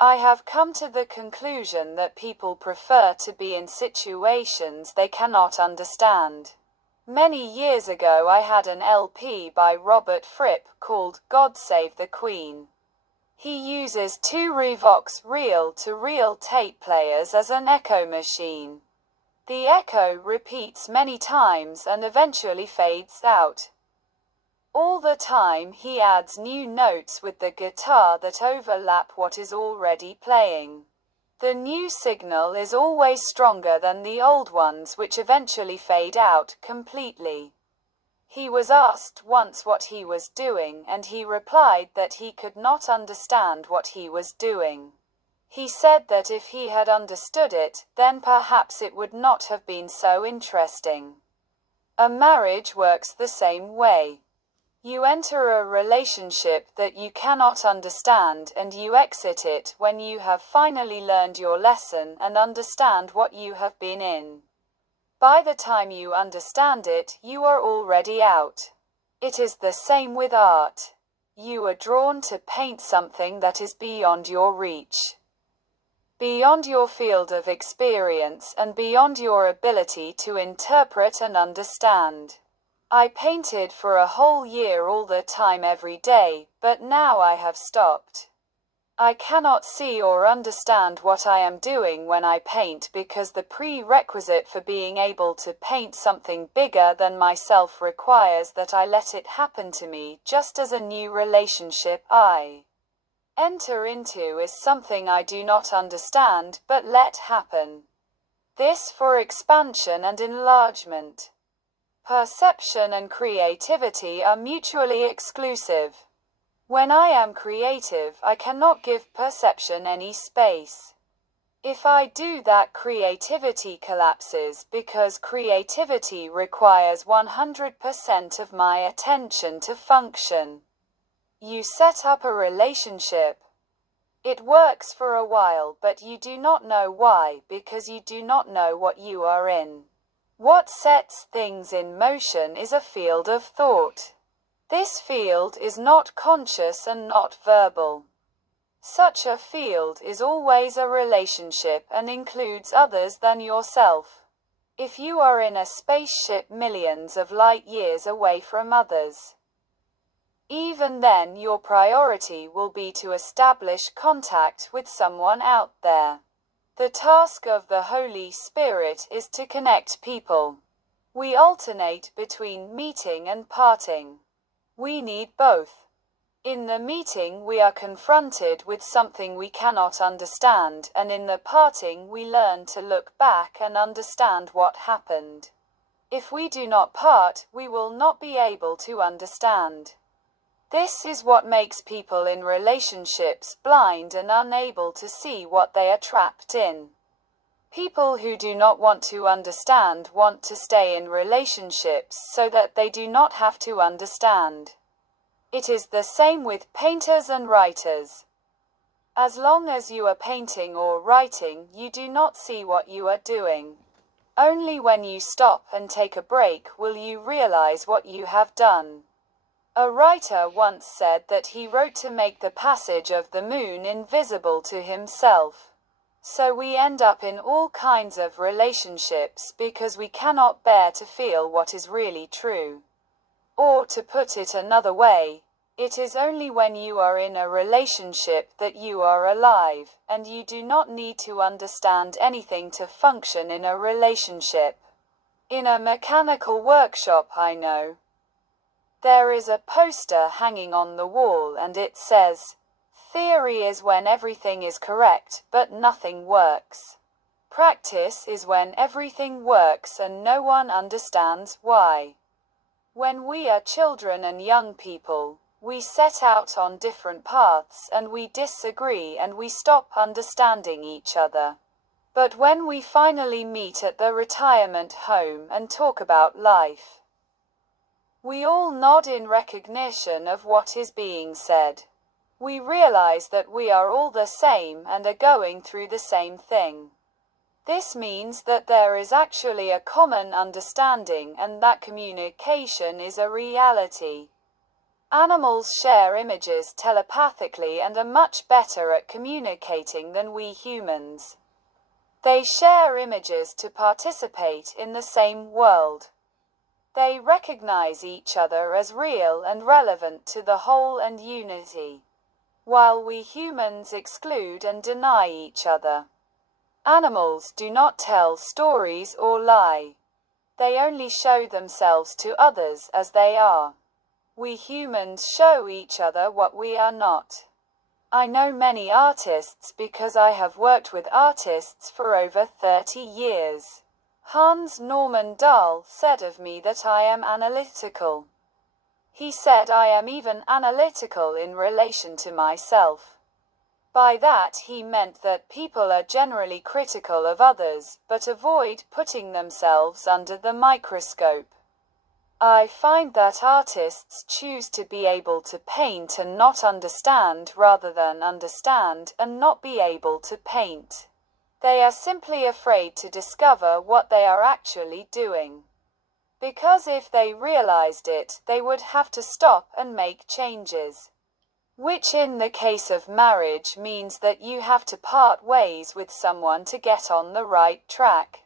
I have come to the conclusion that people prefer to be in situations they cannot understand. Many years ago I had an LP by Robert Fripp called God Save the Queen. He uses two Revox reel-to-reel tape players as an echo machine. The echo repeats many times and eventually fades out. All the time he adds new notes with the guitar that overlap what is already playing. The new signal is always stronger than the old ones, which eventually fade out completely. He was asked once what he was doing, and he replied that he could not understand what he was doing. He said that if he had understood it, then perhaps it would not have been so interesting. A marriage works the same way. You enter a relationship that you cannot understand and you exit it when you have finally learned your lesson and understand what you have been in. By the time you understand it, you are already out. It is the same with art. You are drawn to paint something that is beyond your reach, beyond your field of experience, and beyond your ability to interpret and understand. I painted for a whole year all the time every day, but now I have stopped. I cannot see or understand what I am doing when I paint because the prerequisite for being able to paint something bigger than myself requires that I let it happen to me, just as a new relationship I enter into is something I do not understand but let happen. This for expansion and enlargement. Perception and creativity are mutually exclusive. When I am creative, I cannot give perception any space. If I do that, creativity collapses because creativity requires 100% of my attention to function. You set up a relationship. It works for a while, but you do not know why because you do not know what you are in. What sets things in motion is a field of thought. This field is not conscious and not verbal. Such a field is always a relationship and includes others than yourself. If you are in a spaceship millions of light years away from others, even then your priority will be to establish contact with someone out there. The task of the Holy Spirit is to connect people. We alternate between meeting and parting. We need both. In the meeting we are confronted with something we cannot understand, and in the parting we learn to look back and understand what happened. If we do not part, we will not be able to understand. This is what makes people in relationships blind and unable to see what they are trapped in. People who do not want to understand want to stay in relationships so that they do not have to understand. It is the same with painters and writers. As long as you are painting or writing, you do not see what you are doing. Only when you stop and take a break will you realize what you have done. A writer once said that he wrote to make the passage of the moon invisible to himself. So we end up in all kinds of relationships because we cannot bear to feel what is really true. Or to put it another way, it is only when you are in a relationship that you are alive, and you do not need to understand anything to function in a relationship. In a mechanical workshop I know, there is a poster hanging on the wall and it says, "Theory is when everything is correct, but nothing works. Practice is when everything works and no one understands why." When we are children and young people, we set out on different paths and we disagree and we stop understanding each other. But when we finally meet at the retirement home and talk about life, we all nod in recognition of what is being said. We realize that we are all the same and are going through the same thing. This means that there is actually a common understanding and that communication is a reality. Animals share images telepathically and are much better at communicating than we humans. They share images to participate in the same world. They recognize each other as real and relevant to the whole and unity, while we humans exclude and deny each other. Animals do not tell stories or lie. They only show themselves to others as they are. We humans show each other what we are not. I know many artists because I have worked with artists for over 30 years. Hans Norman Dahl said of me that I am analytical. He said I am even analytical in relation to myself. By that he meant that people are generally critical of others, but avoid putting themselves under the microscope. I find that artists choose to be able to paint and not understand rather than understand and not be able to paint. They are simply afraid to discover what they are actually doing. Because if they realized it, they would have to stop and make changes. Which in the case of marriage means that you have to part ways with someone to get on the right track.